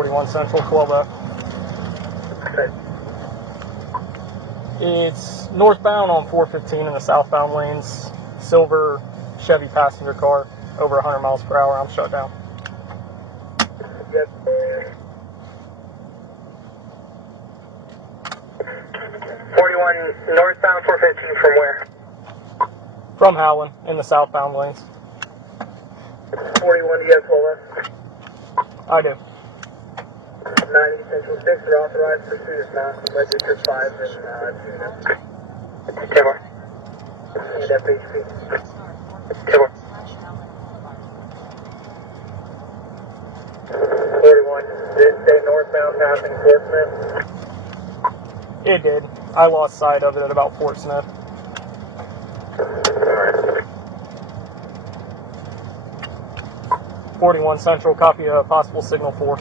41 Central, 12-0. Okay. It's northbound on 415 in the southbound lanes. Silver Chevy passenger car, over 100 miles per hour. I'm shut down. Yep. 41 northbound 415 from where? From Howland in the southbound lanes. 41, do you have full left? I do. 90 Central 6 are authorized pursuit is not. Register 5 and 2 now. 10 more. And FHP. 10 more. 41, did it say northbound passing Fort Smith? It did. I lost sight of it at about Fort Smith. Alright. 41 Central, copy a possible signal 4.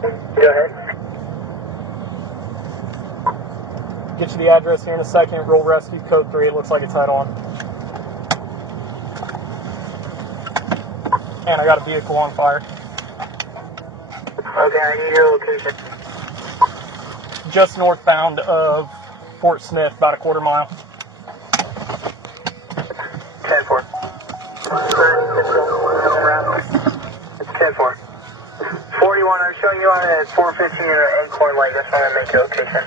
Go ahead. Get you the address here in a second. Roll rescue code 3. It looks like it's head on. And I got a vehicle on fire. Okay, I need your location. Just northbound of Fort Smith, about a quarter mile. 10-4. 10-4. 41, I'm showing you on at 415 or Acorn Lake. That's why I make your location.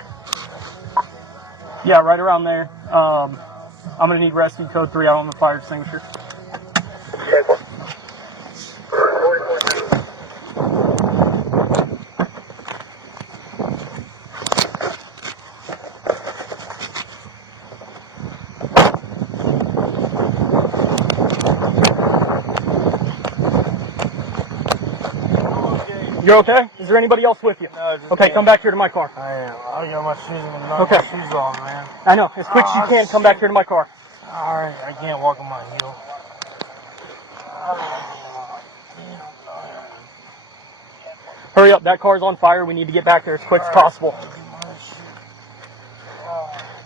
Yeah, right around there. I'm going to need rescue code 3 out on the fire extinguisher. 10-4. 44. You're okay? Is there anybody else with you? No, just okay, me. come back here to my car. I am. I got my shoes and Okay. my shoes on, man. I know. As quick as you can, come back here to my car. Alright, I can't walk on my heel. Hurry up. That car's on fire. We need to get back there as quick as possible.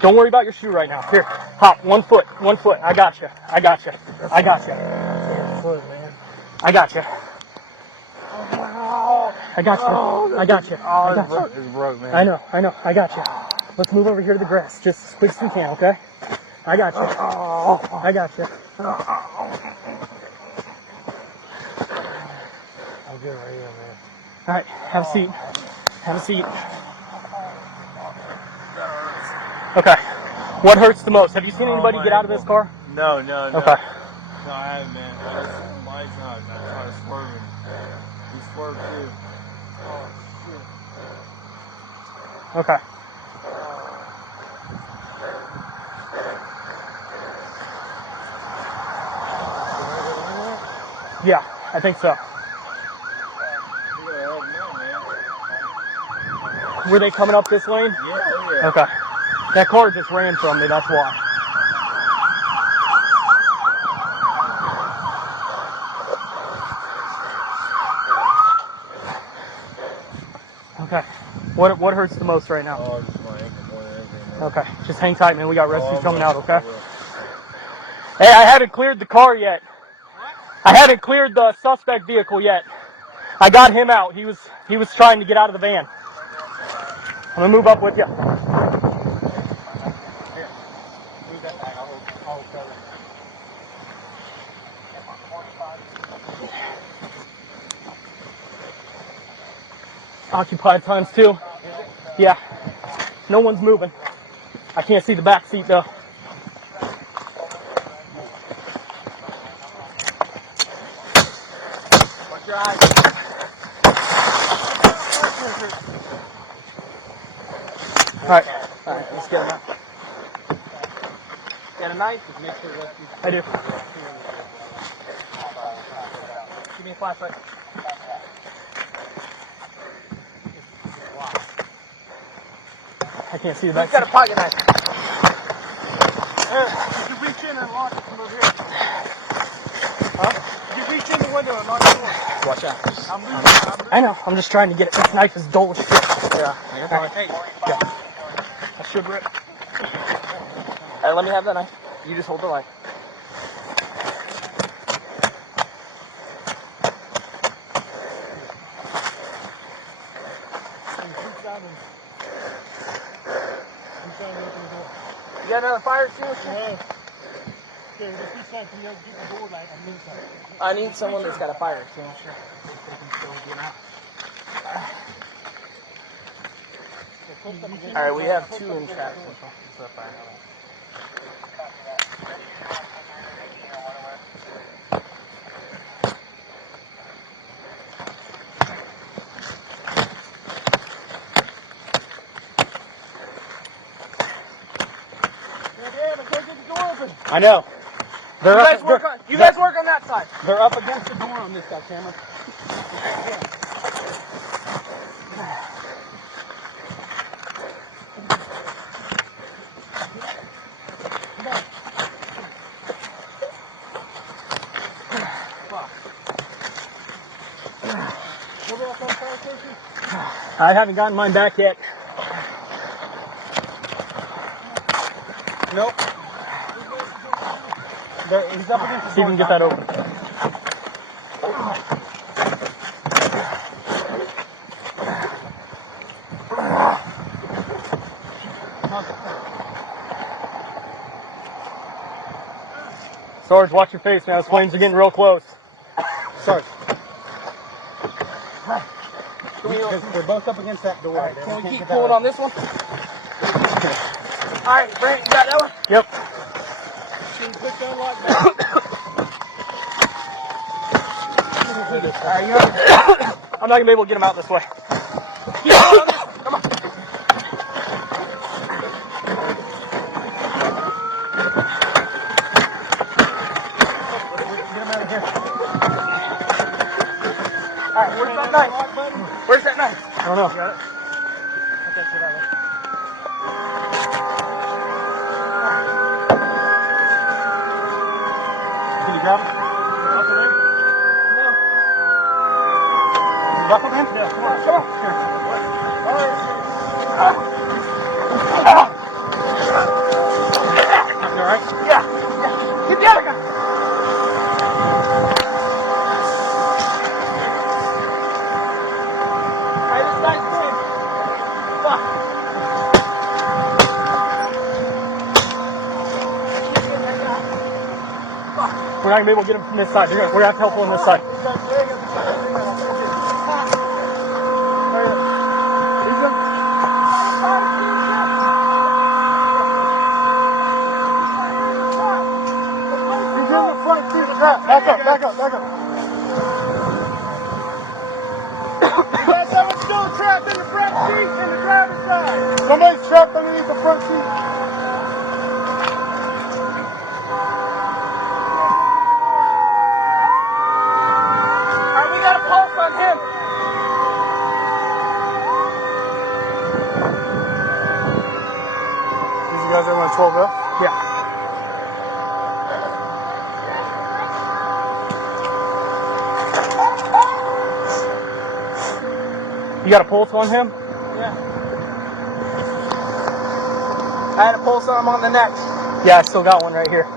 Don't worry about your shoe right now. Here, hop. 1 foot. 1 foot. I got you. I got you. I got you. Foot, man. I got you. I got you. I got you. I got you. It's broke, man. I know. I got you. Let's move over here to the grass just as quick as we can, okay? I got you. I got you. I'm good right here, man. All right, have a seat. Have a seat. Okay. What hurts the most? Have you seen anybody get out of this car? No. Okay. No, I haven't, man. I just lights on. I tried to swerve him. He swerved too. Oh, shit. Okay. Yeah, I think so. Were they coming up this lane? Yeah. Okay. That car just ran from me, that's why. Okay. What hurts the most right now? Oh, just my ankle more than anything, man. Okay. Just hang tight, man. We got rescue coming out, okay? Hey, I haven't cleared the car yet. I haven't cleared the suspect vehicle yet. I got him out. He was trying to get out of the van. I'm gonna move up with you. Occupied times 2. Yeah. No one's moving. I can't see the back seat though. Watch your eyes. Alright, Let's get him out. Got a knife? Just make sure that I do. Give me a flashlight. I can't see the back He's got a seat. pocket knife. Here, you can reach in and lock it from over here. Huh? You can reach in the window and lock the door. Watch out. I'm moving. I know, I'm just trying to get it. This knife is dull as shit. Yeah. Alright. Hey, Okay. I should rip. hey, let me have that knife. You just hold the light. You got another fire extinguisher? I need someone that's got a fire extinguisher. Alright, we have 2 in traffic. I know. You guys work on that side. They're up against the door on this guy, Cameron. I haven't gotten mine back yet. Nope. He's up against the door. See if we can get that open. Sarge, watch your face now. Those flames are getting real close. Sarge. They're both up against that door. Right, can we keep pulling on this one? Alright, Brent, you got that one? Yep. Alright, you got it. I'm not going to be able to get them out this way. Keep pulling on this one. Come on. Get them out of here. Alright, where's that knife? Where's that knife? I don't know. You got it? Put that shit out there. Can you grab it? No. Can you buckle him? Yeah, come on, come on. Here. Alright. You alright? Yeah. Get the other guy. Alright, this guy's clean. Fuck. We're not going to be able to get him from this side. We're going to have to help him on this side. He's in the front seat of the trap. Back up, back up, back up. You got someone still trapped in the front seat and the driver's side. Somebody's trapped underneath the front seat. Alright, we got a pulse on him. These guys are on 12F? Yeah. You got a pulse on him? Yeah. I had a pulse on him on the neck. Yeah, I still got one right here.